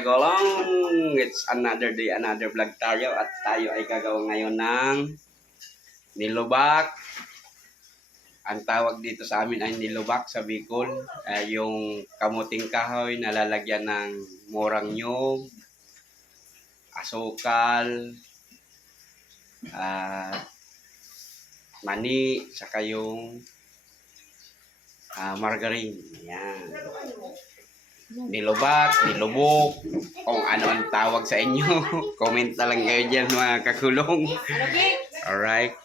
kagolong. It's another day, another vlog tayo. At tayo ay gagawa ngayon ng nilubak. Ang tawag dito sa amin ay nilubak sa Bicol. Yung kamuting kahoy na lalagyan ng murang nyog, asukal, mani, saka yung margarine. Yan. Nilubak, nilubok, kung ano ang tawag sa inyo. Comment na lang kayo dyan mga kakulong. Alright.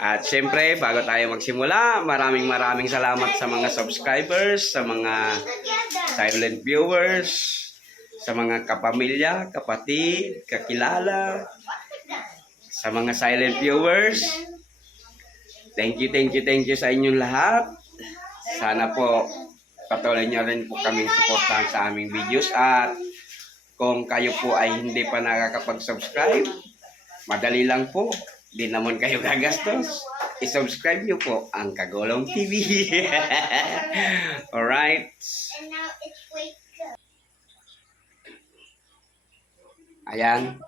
At syempre, bago tayo magsimula, maraming salamat sa mga subscribers, sa mga silent viewers, sa mga kapamilya, kapatid, kakilala, sa mga silent viewers. Thank you sa inyong lahat. Sana po patuloy nyo rin po kaming suportahan sa aming videos. At kung kayo po ay hindi pa nakakapag-subscribe, madali lang po. Di naman kayo gagastos. I-subscribe nyo po ang Kagolong TV. Alright. Ayan.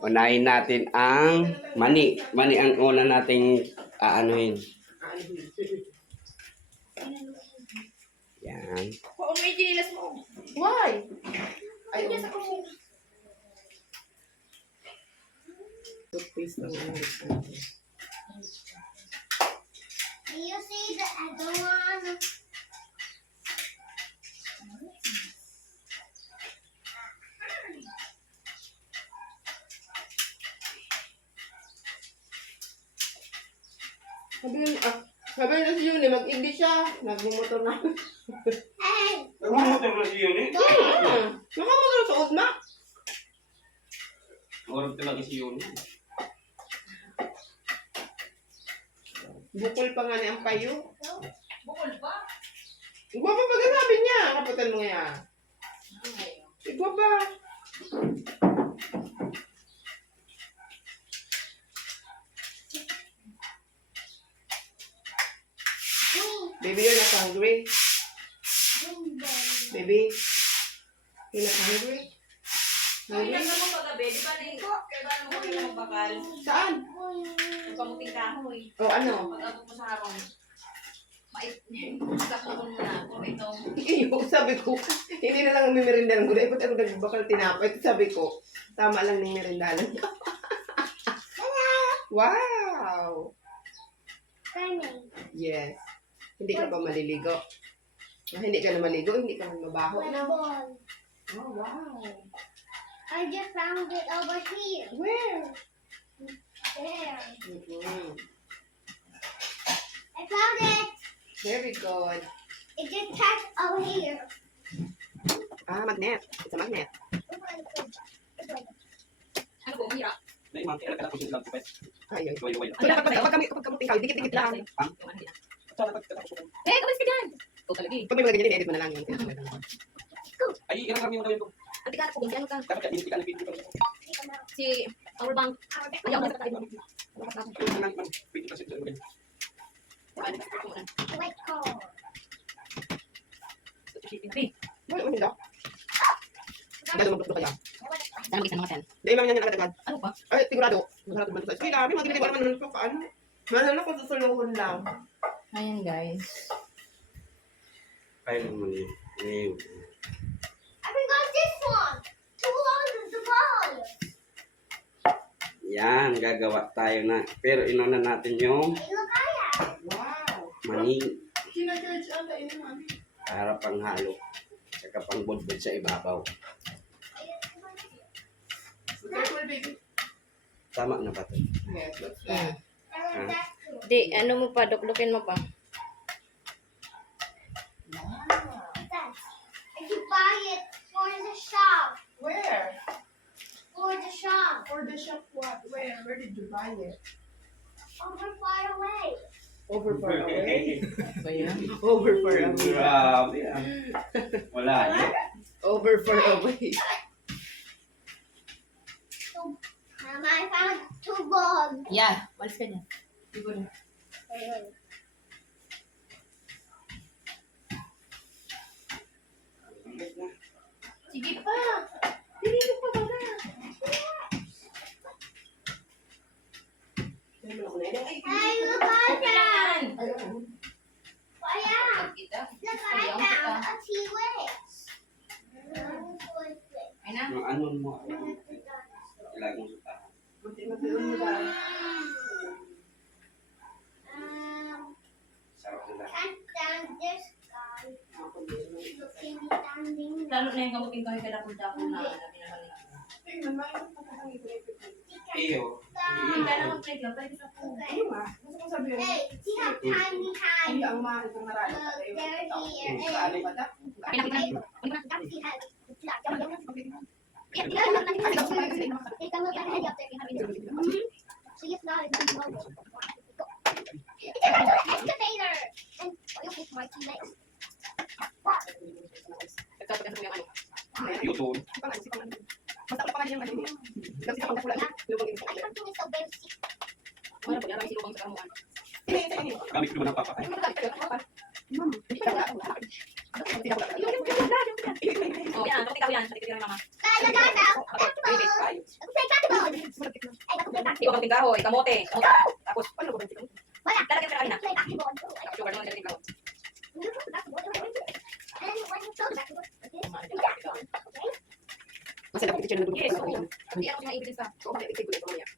Unahin natin ang mani. Mani ang una nating aanuhin. Yan. Kung may ginilas mo. Why? Ay, yes, ako. Toothpaste ng Do you see the other one? Sabi na si Yuni, mag-English siya. Nagmumotor na. Hey! Nagmumotor na si Yuni? Nakamotor sa Udma. Orot ka lang si Yuni. Bukol pa nga ni ang payo. Bukol ba? Igwa pa pagkakabi niya. Kapatan mo nga. Igwa pa. Baby, you're not hungry. Baby, you're not hungry? Ay, Hungry? nagano mo paggabi. Di ba rin ko? Kaya ba mo kayo ng bakal? Saan? Yung kamuting kahoy. O ano? Pag-abot mo sa harong. Sakto mo na ako. Ito. Iyo, sabi ko, hindi na lang mimirinda ng gulay. Ba't ako nagbakal tinapay? Sabi ko, tama lang ng mirindalan. Wow! Funny. Yes. Hindi ka pa maliligo. Hindi ka na maligo, hindi ka na mabaho. What No? ball? Oh, wow. I just found it over here. Where? There. Mm-hmm. I found it. Very good. It just touched over here. Ah, magnet. It's a magnet. Ano po? Hirap. Ay, ma'am, kailan ka lang po sila lang. Ay, ay. Wait. Pag kami tingkaw, dikit-dikit lang. Eh, kamis ka dyan. Ito talaga eh. Pag may mga ganyan, edit mo na lang yung Ay, ilang kami mo gawin ko. Ang tiga na po. Ganyan ka. Dapat yan, hindi ka alipin ko. Si Our Bank. Ayaw na sa tayo. White car. Wala mo nila. Dahil magdukdo kaya. Sana mag-isa mga pen. Dahil mga yan agad. Ano ba? Ay, sigurado. Masarap naman sa eskwela. May mga ginagawa naman naman sa ano. Mahal na ko susulungan lang. Ayan guys. Kaya naman yun. I forgot this one. Two on the ball. Yan, gagawa tayo na. Pero inuna natin yung Hey, look, Aya. Wow. mani Kina-church ata ini mami. para pang halo. Saka pang budbud sa ibabaw. Careful, baby. Tama na ba ito? Yes, what's that? And that's two. Di, ano mo pa? Dukdukin mo pa. What's that? If you buy it for the shop. Where? For the shop. For the shop what? Where? Where did you buy it? Over far away. Over far away. Ayan. Over far away. Grabe ah. Wala yun. Over far away. So, Mama, I found two balls. Yeah. Walis ka dyan. Sige pa. Ay, mo na. Ay, Hey, look, I found. ayun. Look, I found a T-Rex. Yung ano mo. Ilagay mo sa tahan. Buti-buti mo ba? Sarap nila. Can't stand this guy. Ako din. Looking standing. Lalo na yung kamuting kami kaya ko na pinamali. Tingnan, bakit patang ito? Iyo. Hindi ka na mag-play lang, pwede sa po. Ayun nga. Gusto kong sabihin. Hey, see how tiny, Ay, tiny. ang mahal kong marami. Look, they're here. Paano ba na? So it's not an excavator. And look at my T-Rex. Nagsasabihan ko yung ano. YouTube. Basta ulit pa yung ano. Kasi ako pula na. Lubang yung I don't think it's so basic. Ano po, yarang silubang sa kamuhan. Ini. Gamit ko ng papa. Oh, yan, pati ka yan, pati ka mama. Ikaw ang tingkahoy, kamote. Tapos, lalagyan ka na kanina. Sugar naman yung tingkahoy. Masaya dapat i-channel Yes, ko. oo. Hindi ako maibigin sa... Oo, bakit i-take ko yan?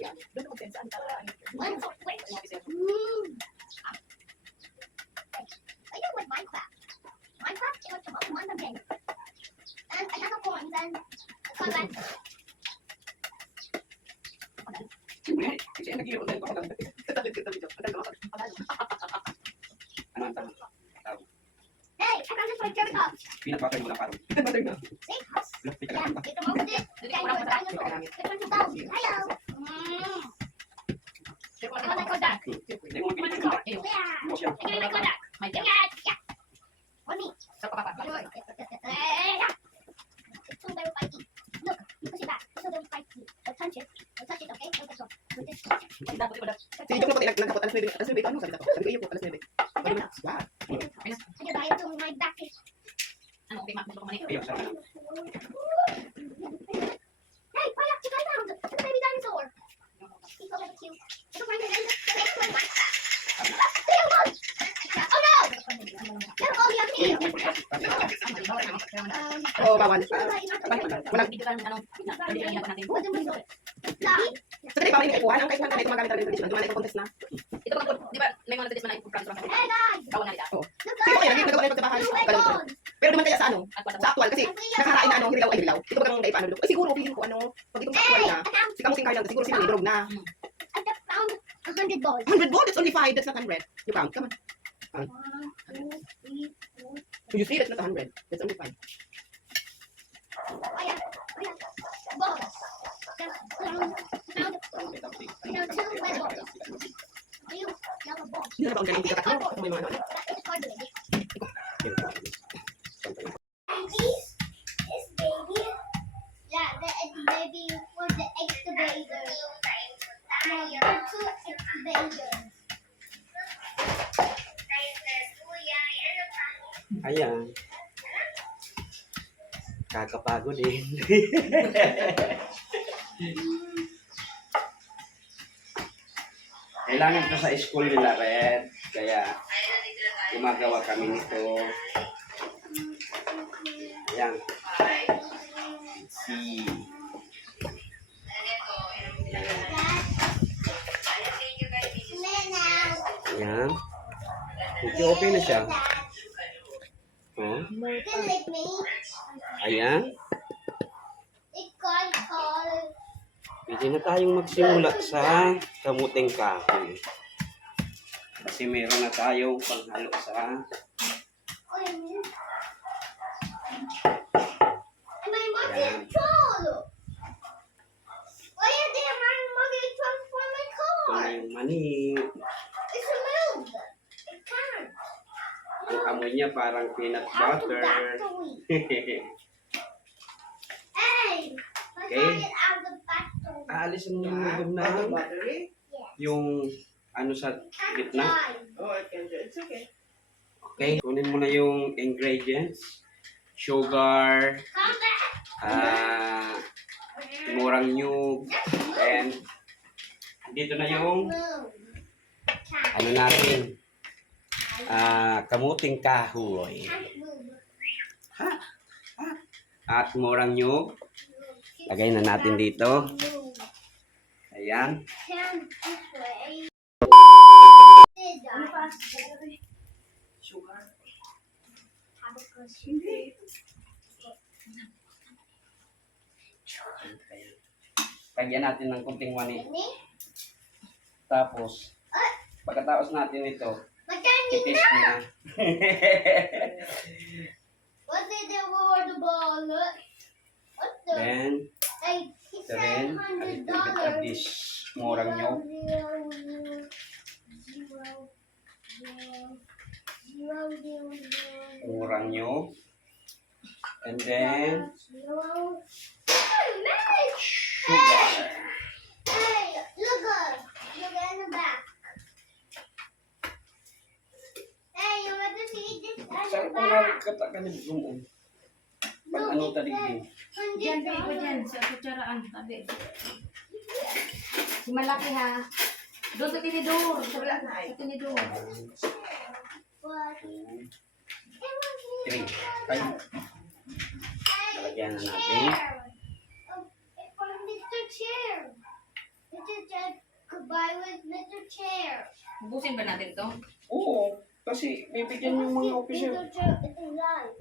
Yan. Doon ako saan ka lang. I know with Minecraft. Minecraft is about one of them. And I have a coin then. Comment. Kasi ang nag-iwan ko lang. Ano ang tawag? Hey, I found this my cherry cup. Pinapakay mo lang parang. See? Yeah, it removed it. Then it was dinosaur. It went to bone. Hello. I want my Kodak. Hindi mo pinipinta. Yeah. Mo siya. I get my Kodak. May Yeah. Yeah. What me? Sa papa. It's so very spiky. Look, you push it back. It's so very spiky. Don't touch it. Don't touch it, okay? Look at this. With this. Dapat ko dapat. Si Jok na po nagkapot alas 9. Alas 9 ano sabi ko? Sabi ko iyo po alas 9. Wow. I can buy it to my back. Ano, okay, gusto ko manito. Iyo, sarap na. Hey, Payak, check it out. It's a baby dinosaur. He's so cute. It's a random dinosaur. Oh no! They're all young here. Oh, bawal. Walang video lang, ano, nabigyan pa natin. What do we do? Stop. Sa kanila pa rin ikuha. Ang kahit man kanito magamit natin tradition. Dumaan ito contest na. Ito ba, di ba, may mga natitis man ay pagkakasama. Hey guys, Kawan na nila. Oo. look Sige po kayo, guys. nagagawa na yung pagkabahay. Two Ganun po. icons. Pero naman kaya sa ano? At wala Sa actual kasi nakakain na ano, hilaw ay hilaw. Ito bagang daipan ano. Ay siguro feeling ko ano, pag itong sa actual Hey, na, I found si kamuting kaya lang siguro sila librog na. I just found 100 balls. 100 gold, that's only 5, that's not 100. You count, come on. 1, 2, 3, 4. You see, that's not 100. That's only 5. Oh yeah, balls. Found 2 red balls. You yellow balls. Hindi na ba ang galing tigakat mo? May mga ano. That is cardboard. This baby. Yeah, the baby was the excavator. Yeah, the 2 excavators. Ayan. Kakapagod eh. Kailangan ko sa school nila, Red. Kaya, gumagawa kami nito. Ayan. Si... Ayan. Okay na siya. Oh. Delete me. Ayan. It got called. Pwede na tayong magsimula sa kamuting kahoy. Kasi meron na tayong panghalo sa... And my monkey troll. Why are they my monkey troll from my Ito car? na yung mani. It's removed. It can't. Ang amoy niya parang peanut How to butter. battery? Hey, I Okay. got it out of the battery. Aalisin niyo yung na Ano, battery? yung ano sa Can't gitna. die. Oh, I can do it. It's okay. Okay, kunin mo na yung ingredients. Sugar, Come back. timurang nyug, and dito na yung Move. ano natin, kamuting kahoy. Can't move. At murang nyug. Lagay na natin dito. Move. Ayan. Can't this way. Sugar. Have a question. Lagyan natin ng kunting mani. Me? Tapos, pagkatapos natin ito, But then you itis na. what did the word ball? What the? Then, Hey, he then, said a little $100. bit of this murang nyug. Murang nyug. And then, sugar. sugar. Hey, look up. Look in the back. Hey, you want to see this in Saan the kung back? nakakata ka ng lumuon? Pag Look, ano it talig said din? Diyan, babe, ko dyan. $100. Sa kutsaraan. Tabi. Si malaki ha. Doon sa tinidor. Sa tinidor. But it was Three. Hey, Lagyan na natin. chair. It's for Mr. Chair. Mr. Chair, goodbye with Mr. Chair. Ubusin ba natin to? Oo, kasi bibigyan yung mga officer. Mr. Chair, it's alive.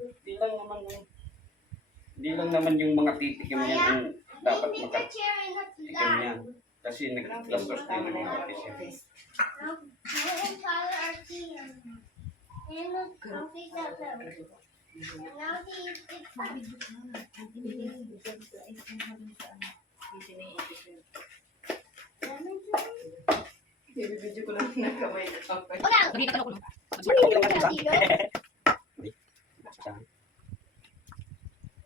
Di lang naman yung mga titikim niya ang dapat Mr. makatikim Chair is not niya. alive. Kasi naggastos din ng mga officer. Now, we'll follow our team. And look, coffee that now he's lemon juice. Ibibidyo ko lang ng kamay na kapay. Oh, no. Sabi ka ko.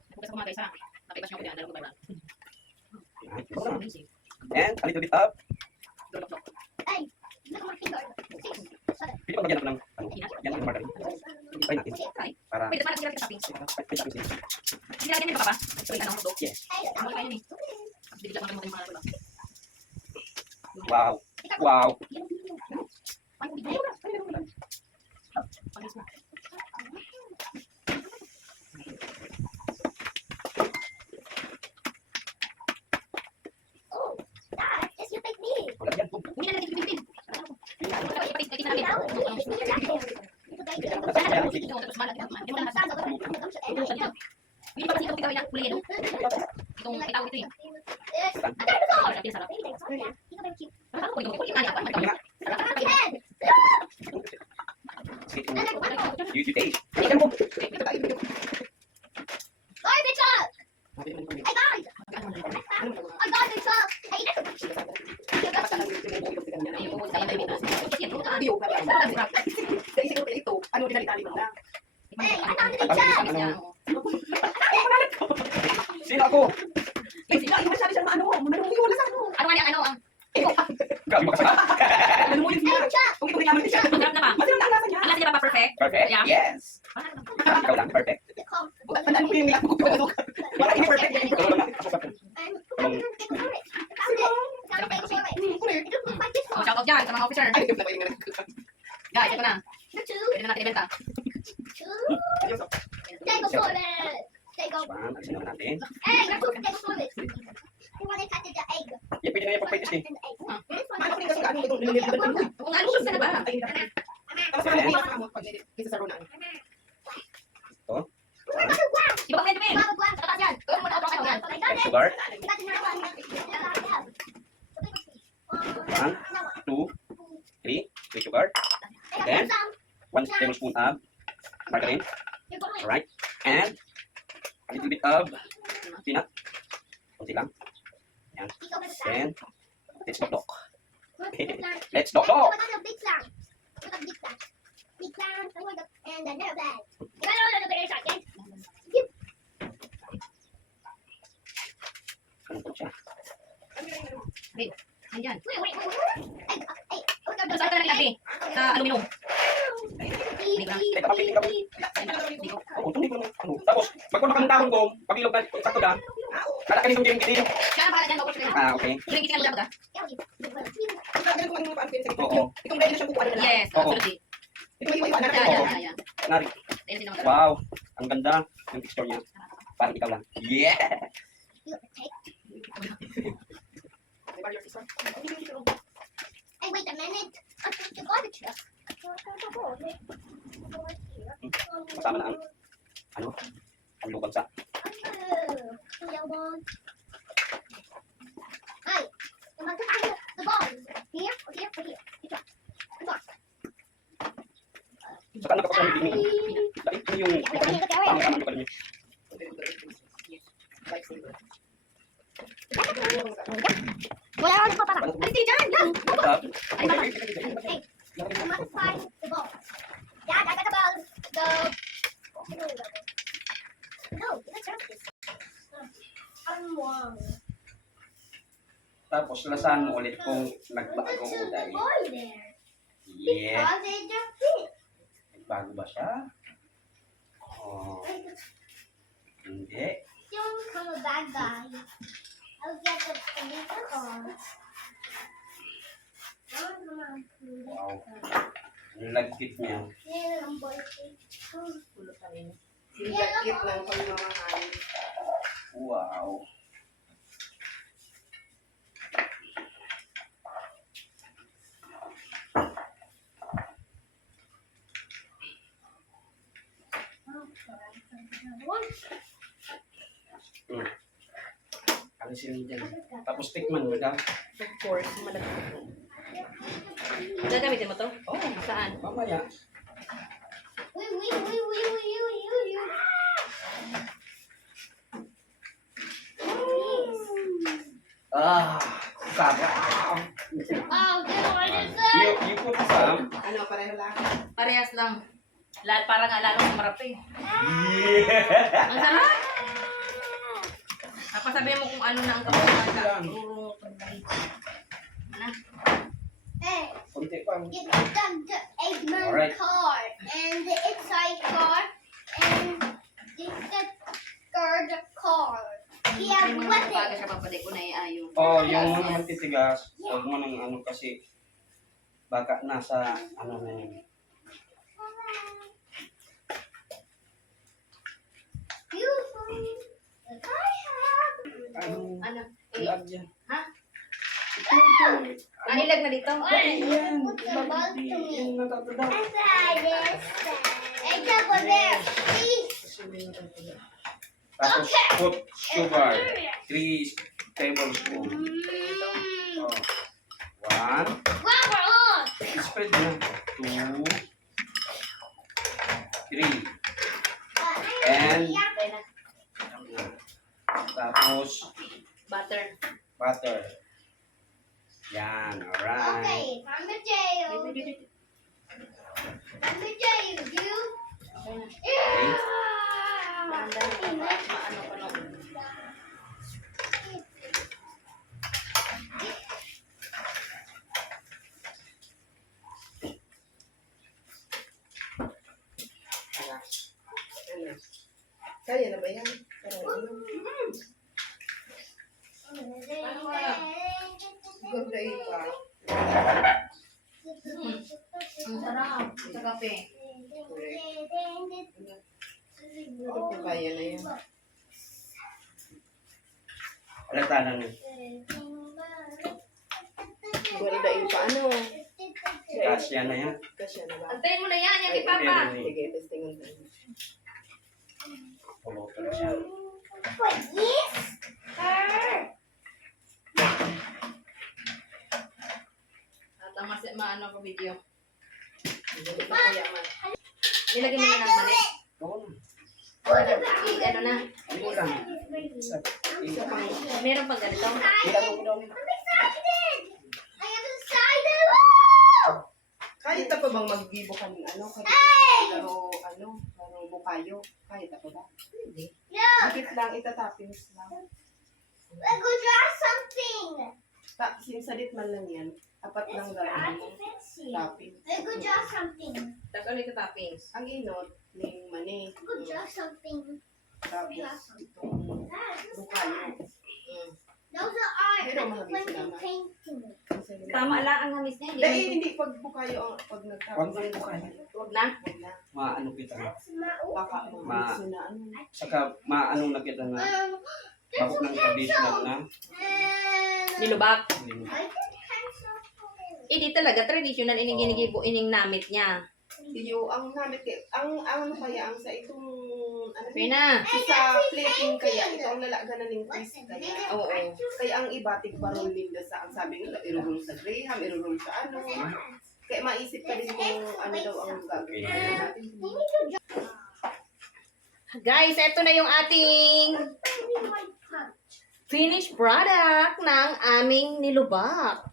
Bukas ako mga kaisa. Nakipas niyo ko dyan. Dalawa ko ba? And a little bit of, Hey, look at my finger. 6, 7, pwede ba magyan ako ng, yan ang margarine. Try natin. 8, 9. Para, Pwede, parang sila toppings. Hindi nalagyan niyo ba pa? Pwede ka ng yes. Ano kayo ni? Bibigyan ko ng mga ano. Wow. Wow. Oh, Dad, it's your technique. Wala yan. Hindi na natin bibigyan. Ipatid natin. Hindi pa kasi ito gawin ng kulay. Itong itawag ito yun. Sarap. Ano ko ito? You taste. Garbage up! Hey guys! I got this up! Hey, Ano dinali-tali mo na? hey, I got this up! Sino ako? Sila, yung masyari siya maano mo. Manungi wala sa ano. Ano nga ang ano ang Grabe mo kasama. Manungi siya. Kung ito kailangan siya. masarap na ba? Masarap na ang lasa niya. Ang lasa niya ba pa perfect? Perfect? Yeah. Yes. Ikaw lang, perfect. Ano ko yung nilako ko? Wala ini perfect. Oh, shout out dyan sa mga officer. Ay, ito na ba yung Guys, ito na. Pwede na natin ibenta. Take a toilet! Take a... One, alisin naman natin. Hey, you're supposed to take a toilet! You want to cut the egg? Yeah, pwede na yung pagpaitis eh. And the egg. Paano ko yung kasi ano ito? Nililipat ko. Kung ano gusto na ba? Tapos paano ko yung pag isa sa runan? Di ba pwede, Ben? Sa taas yan. Gawin mo na upload kayo yan. Sugar. One, 1, 2, 3. With sugar. Then, 1 tablespoon of margarine. Alright. And a little bit of peanut. Kunti lang. Yan. Then, let's talk. Let's talk. Big slam. Big slam. And another bag. Ganun po siya. Ayan. Wait. Doon sa ito na natin. Sa aluminum. Oo, tuloy ko naman. Ano. Tapos, pag kumakan ng dahon ko, pag-ilog na, sakto na. Kalakanin yung giling-giling. Siya na para dyan. Ah, okay. Giling-giling lang ba? Yeah. Ganun kung ano paano pinag Oo. Itong ready na siyang kukuha na. Yes, Oo. absolutely. Ito may iwan na Yeah, rin. yeah, yeah. Nari. Ayun din naman. Wow. Ang ganda ng texture niya. Parang ikaw lang. Yeah! Hey, wait a minute. I took the garbage truck. Kasama na ang ano? Ang lukad sa. Hey, am I putting the balls here or here or here? Come on. Saka nakapasama yung bini. Ito yung pangkaman pa rin niya. Wala ako nagpapara. Ay, si Jan! Yan! Ito. Hey, I'm gonna find the ball. Dad, I got the ball. No, let's try this. Wow. Tapos lasahan mo ulit kung What's nagbago the uday. boy there? Yeah. Because they just fit. Nagbago ba siya? Oh, hindi. Don't become a bad guy. I'll get the police car. Wow. Ang lagkit niya. Yeah, I'm boy. Yung lakit ng pagmamahal. Wow. Alisin mo dyan. Tapos tikman mo daw. Of course, malaki. Gagamitin mo to? Oh, Saan? mamaya. Ah, sarap. Oh, good one is it? You put some. Ano, pareho lang. Parehas lang. Para nga lalong sumarap eh. Yeah! Ang sarap! Tapos sabihin mo kung ano na ang kapunan ka. Puro ano? Hey, Kunti pa. it's the Eggman Alright. car and the inside car and this the third car. He has May mga weapons. baga siya papaday ko na iayo. Oh, yung mga matitigas, huwag mo nang ano kasi baka nasa ano na yun. Beautiful. I have. Ano? Ano? Ilag yan. Ha? Ilag na dito? Yan. Put the ball to me. Yan natatada. I tried this. Except for there. See? Tapos put sugar. 3 tablespoons. Mm. Oh. 1. Wow, we're on. Spread na. 2. 3. And- Okay na. Tapos Butter. butter. Yan. Alright. Okay, from the jail. From the jail, you. Okay na. Yeah. Dahan-dahan pa pa. Maano pa lang. Ano? Kaya na ba yan? Parang ano? Ganda ipa. Ang sarap. Sa kape. Ano po kaya na yan? Alata na nun. Ganda ipa. Ano? Kasya na yan. Kasya na ba? Antayin mo na yan. Yan kay Ay, Papa. Sige, testingan tayo. Pulutan na siya. At ang maano ko video. Ganito po yaman. Nilagay mo na ng mali. Oo na. Ano na? Ano lang. Isa pang Meron pang ganito. Ilan mo daw. I'm excited! I am excited! kahit na pa bang maggibo ka ng ano? Kahit Hey! laro, ano? Laro bukayo. Kahit na pa ba? Hindi. No! Dikit lang, itatappings lang. Let's go draw something! Sinsalit man lang yan. Apat lang gawin mo. Fancy. Topping. Let's go draw something. Tapos ano yung toppings? Ang inot, ning mani. Let's go draw something. Tapos itong bukayo. Those are art. Pero mahamis When sila, you ma. paint to me. Tama lang ang hamis niya. Dahil hindi pag bukayo ang pag Huwag nagtapos. kang bukayo. Huwag na. Wag na. Maano kita na. Baka mahamis na ano. Saka maano na kita na. Bakit ng traditional na. Nilubak. Hindi. Hindi talaga traditional ining ginigibo ining namit niya. Iyo, ang namit ang ano kaya ang sa itong ano Pina. sa plating kaya ito ang lalagyan ng twist kaya. Oo. Kaya ang iba tigbarol din sa ang sabi nila irurol sa Graham, irurol sa ano. Kaya maisip ka din kung ano daw ang gagawin natin. Guys, eto na yung ating finished product ng aming nilubak.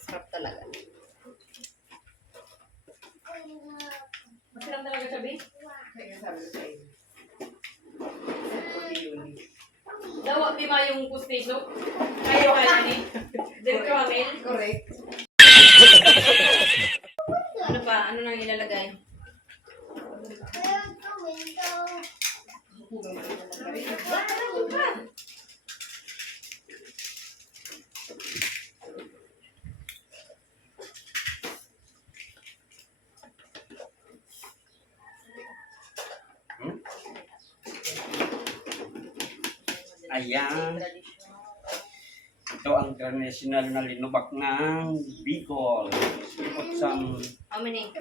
Sarap talaga. Masarap talaga siya, babe. Kaya sabi ko sa inyo. Daw, di ma yung pustiso. Kayo kaya ni. Dito kami. Correct. Ano pa? Ano nang ilalagay? Ayan. Ito ang traditional na linubak ng Bicol. Put some, How many?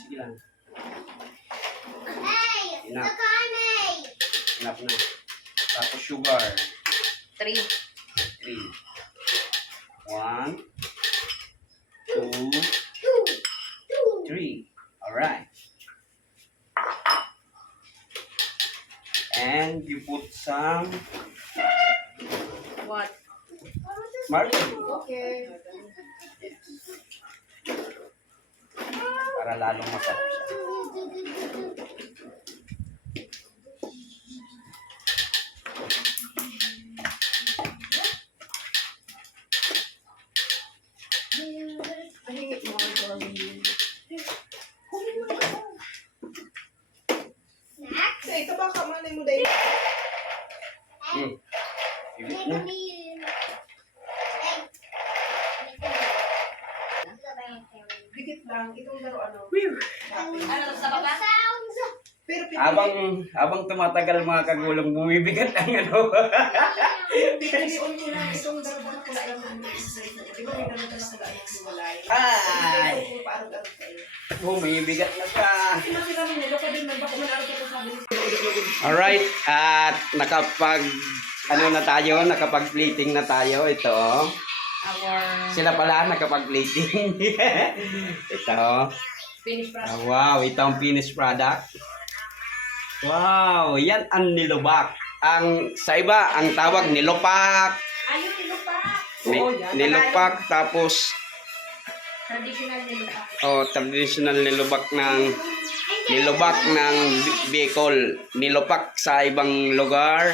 sige lang, Hey, Enough. look on me. enough na. Tapos sugar, 3. 3. 1, 2, 3. Alright. And you put some What? margarine Okay. para lalong masarap siya. Ahingit mo ang drawing. Snacks. Sa ito baka malay mo dahil. Hmm. Ibig Make na. me. Dikit lang. Itong laro ano. Ano sa baba? Sounds. Pero Habang tumatagal mga kagulong, bumibigat ang ano. pipilion mo lang itong laro na kula lang ng di ba may dala na kula ng hiwalay? Ay! Kung paano-ano sa'yo. Bumibigat na siya. Kasi masira mo nilo ka din man baka manaro ka sa sabi ni Alright, at nakapag-plating na tayo. Ito, oh. Our Sila pala nakapag-plating. Ito, oh. finished product. Wow, ito ang finished product. Wow, yan ang nilubak. Sa iba, ang tawag nilupak. Ayun, nilupak. Nilupak, tapos, Traditional nilupak. traditional nilubak ng Bicol. Nilupak sa ibang lugar.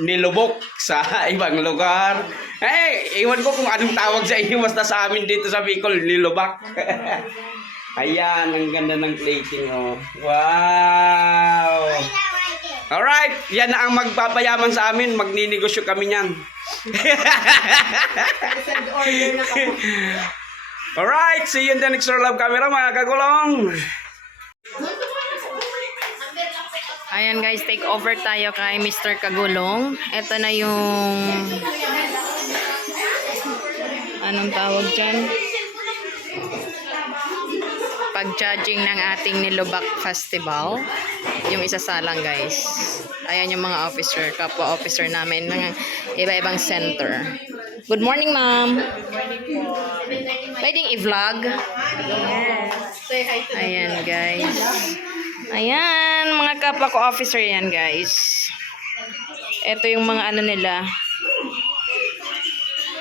Nilubok sa ibang lugar. Iwan ko kung anong tawag sa inyo. Basta sa amin dito sa Bicol, nilubak. Ayan, ang ganda ng plating, oh. Wow! Alright, yan na ang magpapayaman sa amin. Magninegosyo kami niyan. Send order na ka. Alright, see you in the next Love Camera, mga kagulong. Ayan guys, take over tayo kay Mr. Kagulong. Ito na yung anong tawag dyan? Pag-judging ng ating Nilubak Festival. Yung isasalang guys. Ayan yung mga officer, kapwa officer namin ng iba-ibang center. Good morning, ma'am. Pwedeng i-vlog? Ayan guys. Ayan, mga kapwa ko officer yan guys. Ito yung mga ano nila.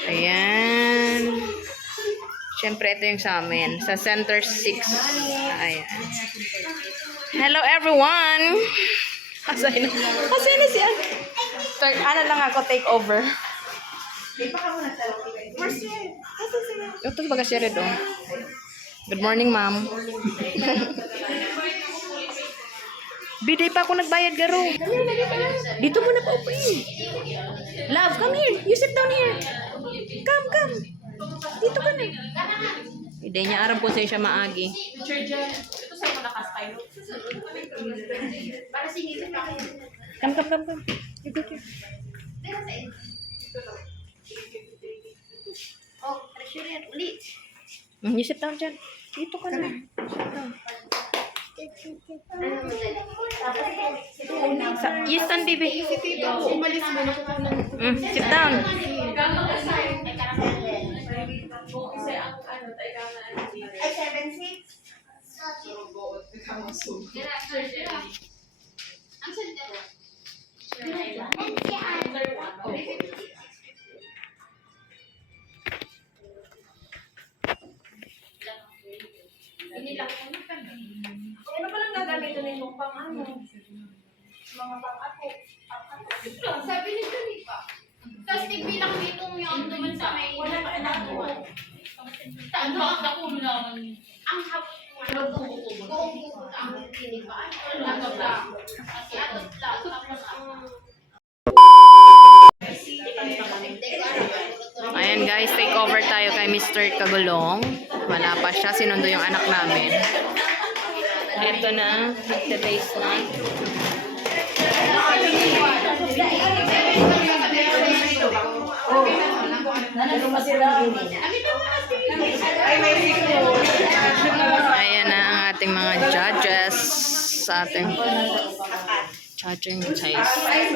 Ayan. Siyempre, ito yung sa amin. Sa Center 6. Ayan. Hello everyone! Asay na siya. Ano lang ako, take over. Ito baga siya rin doon. Good morning, ma'am. Biday pa ako nagbayad, Garo. Dito muna pa upuin. Love, come here. You sit down here. Come. Dito ka na. Biday niya, aram po siya maagi. Come. You go here. Oh, pressure yan ulit. You sit down dyan. Dito ka na. Sit down. You stand, baby. Si Tito, umalis mo na kukunan. Sit down. Ay, 7'6". Ang sanda ko. Ano ba lang gagamitin ninyo pang ano? Mga pang-apo. Sabi ni Tanipa. Tapos nagbilang dito yung naman sa may... Wala pa inagawa. Ano ang dako mo naman? Ang hapon mo. Ano buong buko ang Tanipa. Ano lang ba? Kasi atot lang. Tapos ang... Ayan guys, take over tayo kay Mr. Kagulong. Wala pa siya, sinundo yung anak namin. Ito na, nagte-taste na. Ayan na ang ating mga judges sa ating judging taste. Ano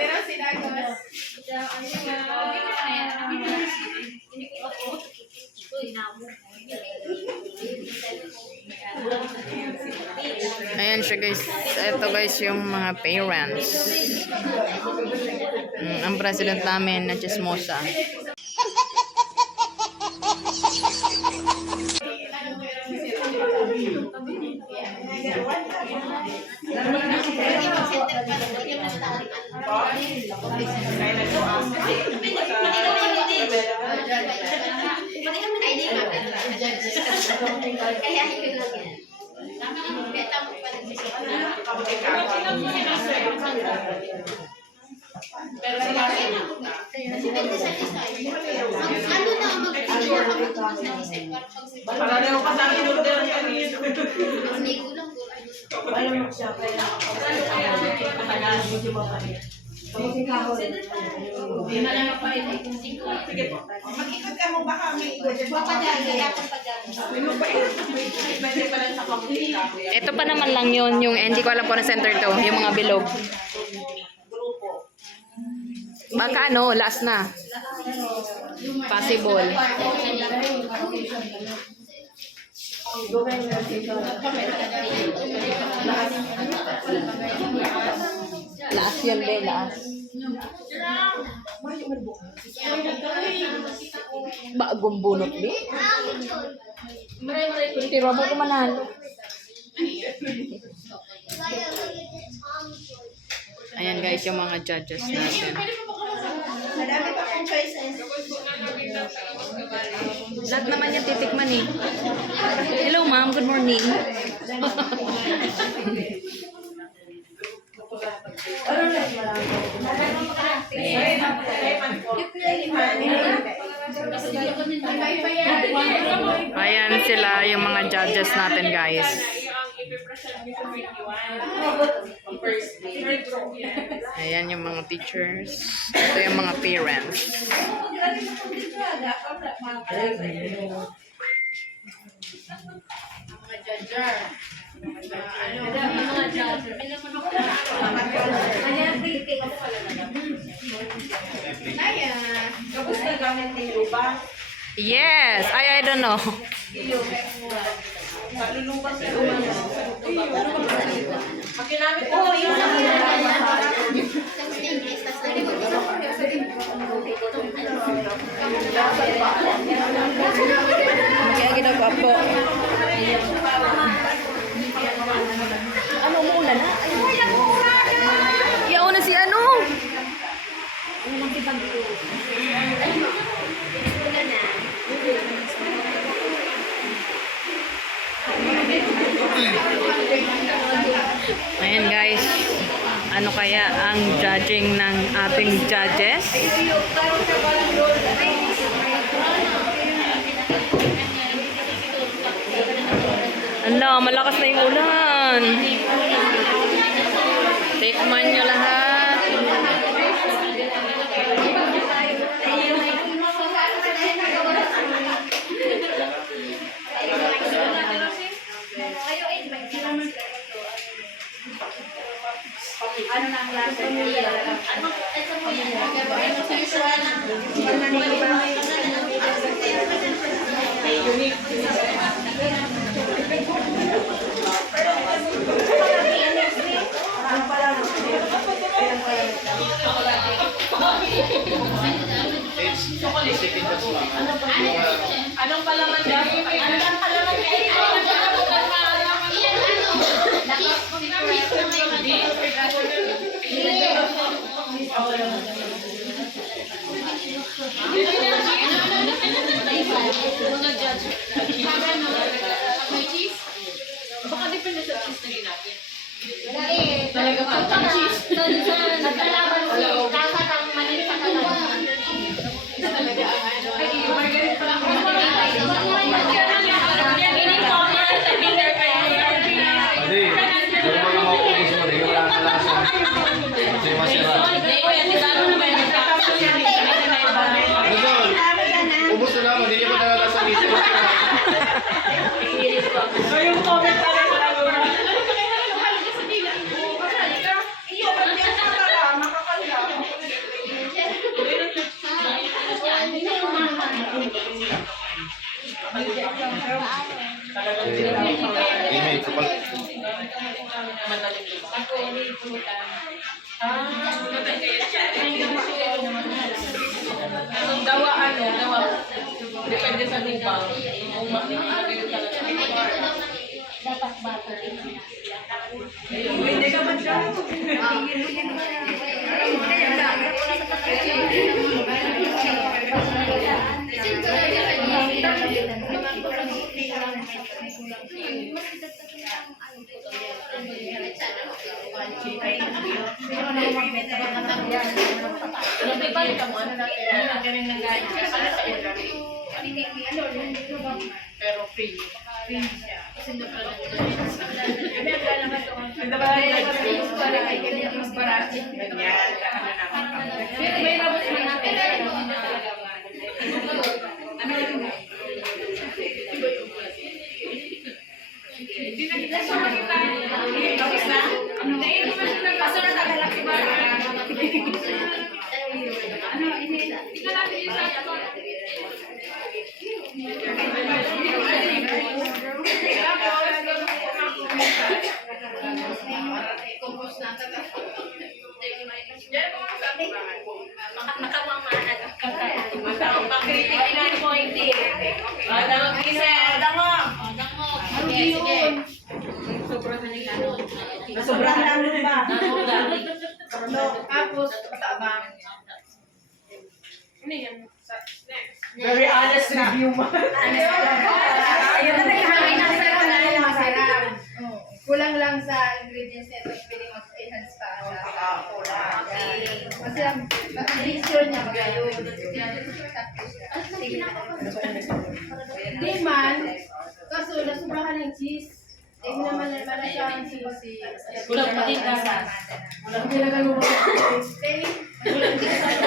raw si Dagos? Ayan siya guys. Ito guys yung mga parents. Ang president namin na chismosa. Kaya yun lang yan. Beta mo pa rin depende sa design. Ano na, mag-ano ka matubos na design para pag ang nego lang po. Mag-ikot ka mo baka may ikot. Papadagay akong padagay. Pwede pa lang sa computer. Ito pa naman lang yun, yung hindi ko alam po na center to, yung mga bilog. Baka ano, last na. Possible. Last yun, be, last. Bagong bunot, be. Tiro mo ko manalo. Ayan guys, yung mga judges natin. Madami pa kong choices. Lahat naman yung titikman eh. Hello ma'am, good morning. Ayan sila yung mga judges natin guys. Ayan yung mga teachers. Ito yung mga parents. Kamusta gamit ni Luba? Yes, I don't know. Kalulubas sa Luba. Pag ginamit ko, yun lang. Tapos na English, tapos na likod. Kaya ginagawa po. Ano muna na? kaya ang judging ng ating judges? Ala, malakas na yung ulan. Tikman nyo lahat. Anong palaman dyan? Anong palaman dyan? Baka depende sa cheese na ginamit. Talaga pa. Cheese. Nagkalaban ko. Kakatang manin sa kalaban. Talaga ang ano. Ay, yung margaret pala ako. Hindi ko ako sa bitter pa yun. Hindi. Yung mga maupos mo, hindi wala ka lasa. Kasi masira. Luzon, ubos na naman, hindi mo nalalasa dito. So yung comment pa rin lang. Email ko pala. Anong gawa gawa. Depende sa timbang. Kung makikita talaga. Dapat butter. Hindi ka ba siya? Pero free. Sobrang lalo ba? Tapos, patabang. Very honest review mo. Ayun na naghahain na sila na masarap. Kulang lang sa ingredients nito, pwede mag-enhance pa. Kasi ang mixture niya magayo. Di man, kaso nasubrahan ng cheese. Eh, naman siya ang cheese. Kulang pa din gasas. Kulang talaga yung stay. Kulang ang gasas.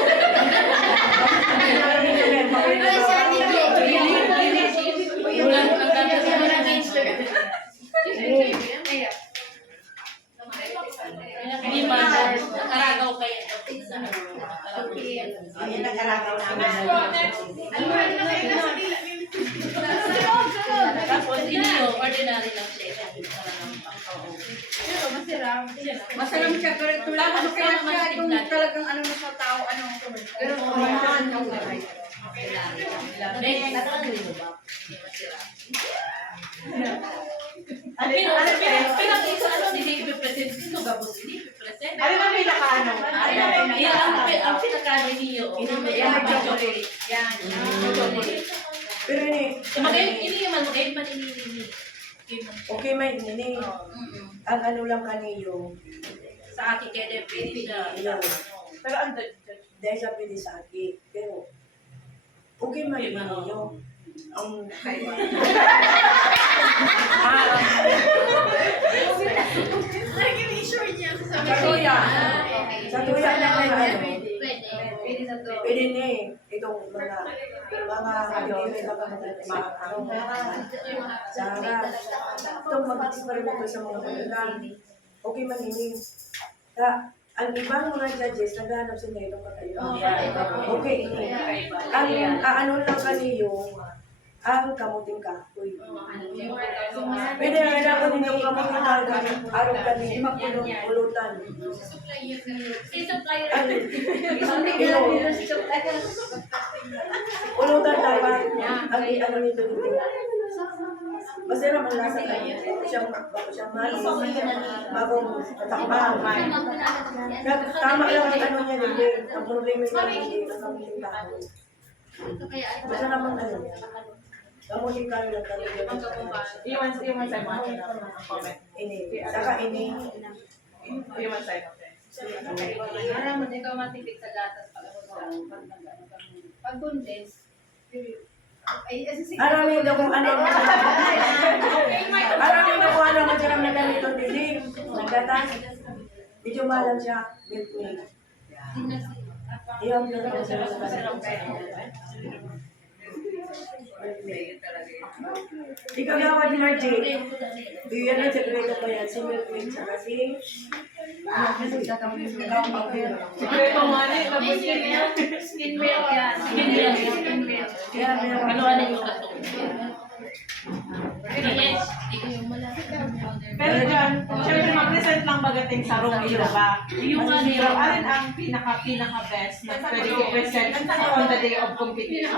Hindi ba? Nakaragaw kayo. Tapos iniyo, ordinary lang siya. Masarap siya, pero tulad Tapos kaya naman siya kung tingnan. talagang ano mo sa tao, ano. Pero kumahan yung Ano ba may nakaano? Ang pinakaano niyo. Chocolate. Pero ini, okay man ini. Ang ano lang kaniyo, Sa akin kaya din pwede siya. Pero ang dahil siya pwede sa akin. Pero, okay man yun yung ang sa tuya. Sa tuya na may ano. Pwede na eh. Itong mga hindi Sarah. Itong mag-experiment sa mga kanila. Okay man yun. Ang ibang mga judges, naghahanap sila itong katayo. Okay, ang ano lang kaniyo, ang kamuting kahoy. Pwede na rin ako din yung kamuting kahoy, araw kami, pulutan. Pulutan dapat, ang ano nito dito. Masarap ang lasa kanya. Siyang malis, bagong takbang. Tama lang ang ano niya din. Ang problema niya hindi ang kamuting kahoy. Masarap ang ano niya. Kamuting kahoy lang kami. Iwan sa mga comment. Ini. Saka ini. Iwan sa Para mo din ka matipid sa gatas pag condense. Aramin daw kung ano. Aramin daw kung ano masarap na ganito din. Nagdatas. Medyo malam siya. Milk. Iyon yung masarap sa ganito. Ikaw gawad ni RJ. Iyan ang sekreto pa yan. Si Milkweed sa kasi. Sikreto mo ano yung mabusin niya. Skin milk yan. Ano yung Pero dyan, syempre mag-present lang bagating sa room ilo ba? Yung ano yung alin ang pinaka-best na pwede i-present on the day of competition?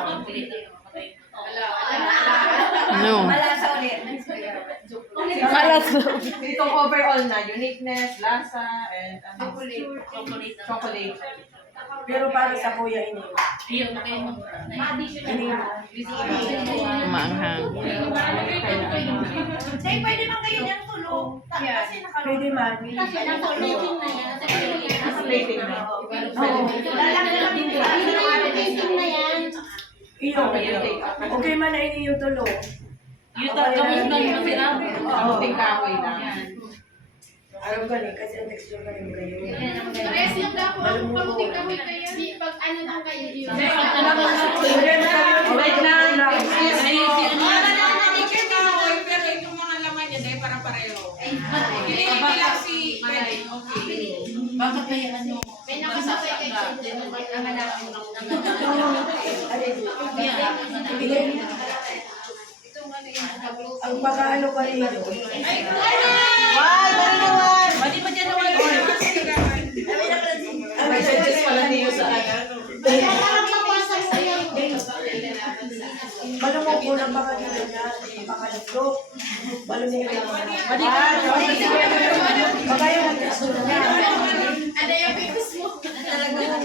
No. Malasa ulit. Malasa. Itong overall na, uniqueness, lasa, and chocolate. Pero para sa kuya ini. Iyo, kayo mo. Maanghang. Say, pwede man kayo niyang tulog. Kasi pwede man. Kasi ang plating na yan. Plating na. Plating na yan. Iyo. Okay man na ini yung tulog. Yung tagamit na yung masirap. Kamuting kahoy na. Araw gani, kasi ang texture ka rin kayo. Parehas lang daw po ang pamuting kami kaya di pag ano lang kayo yun. Wait lang. Pero yung mga laman niya dahil para pareho. Hindi lang si Bakit kaya ano? may nakasabay kay Jordan. Ang anak mo lang. Ang pagkaano pa rin. Pwede pa dyan naman. Ang messages pala niyo sa ano. Malumog po ng mga nila niya. Pakalagdok. Malumog na yung mga. Pagkayo ng texture niya. Ano yung pipis mo?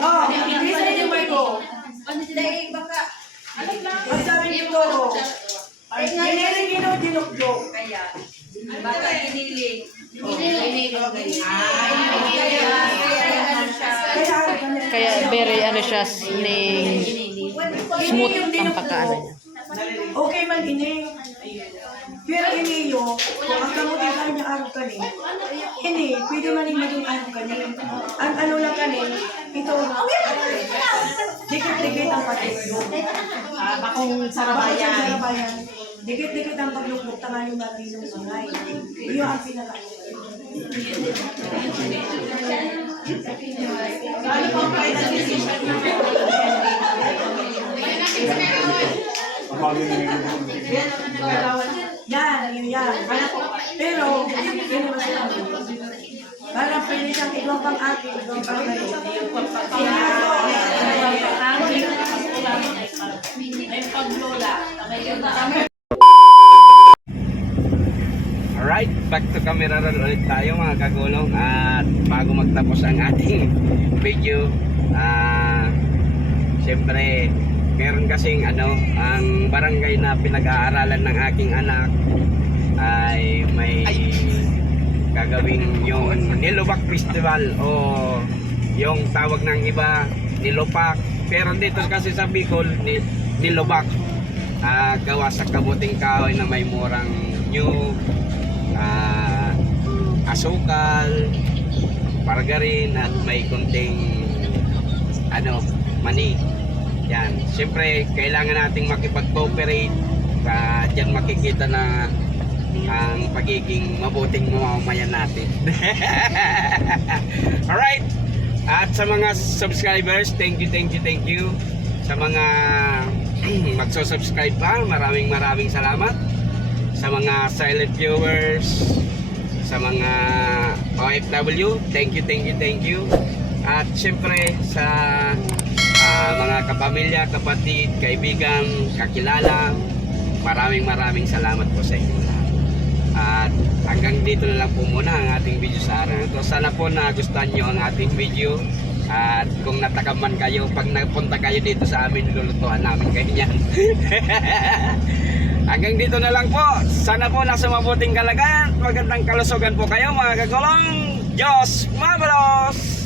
Oh, hindi sa inyo may ko. Ang sabi nito ko. Hiniling dinukdok. Baka iniling. Kaya very ano siya, smooth ang pagkaano niya. Okay man ini. Pero ini yo, kung ang kamutin ka niya araw ka ni, ini, pwede man yung maging araw ka ni. Ang ano lang ka ni, ito, dikit-dikit ang pag-islog. Bakong sarabayan. Dikit-dikit ang paglukbok, tangaling natin yung sungay. Iyo ang pinaka. Ano po ang final decision mo? Yan, yun yan. Pero, yun naman sila. Parang pwede siyang igawang pang-akin, igawang pang-akin. May paglola. Alright, back to camera roll ulit tayo mga kagulong. At bago magtapos ang ating video, siyempre meron kasing ang barangay na pinag-aaralan ng aking anak ay may gagawin yung Nilobak Festival o yung tawag ng iba Nilopak, pero dito kasi sa Bicol Nilobak, gawa sa kabuting kahoy na may murang nyug, asukal, margarin at may kunting mani. Yan, siyempre kailangan nating makipag-cooperate. Diyan makikita na ang pagiging mabuting mamamayan natin. Alright, at sa mga subscribers, thank you. Sa mga magsusubscribe pa, maraming salamat. Sa mga silent viewers, sa mga OFW, thank you. At siyempre sa mga kapamilya, kapatid, kaibigan, kakilala, maraming salamat po sa inyo. At hanggang dito na lang po muna ang ating video sa araw ito. Sana po nagustuhan nyo ang ating video. At kung natakam man kayo, pag napunta kayo dito sa amin, lulutuan namin kayo niyan. Hanggang dito na lang po. Sana po nasa mabuting kalagayan. Magandang kalusugan po kayo mga kagulong. Diyos mabalos!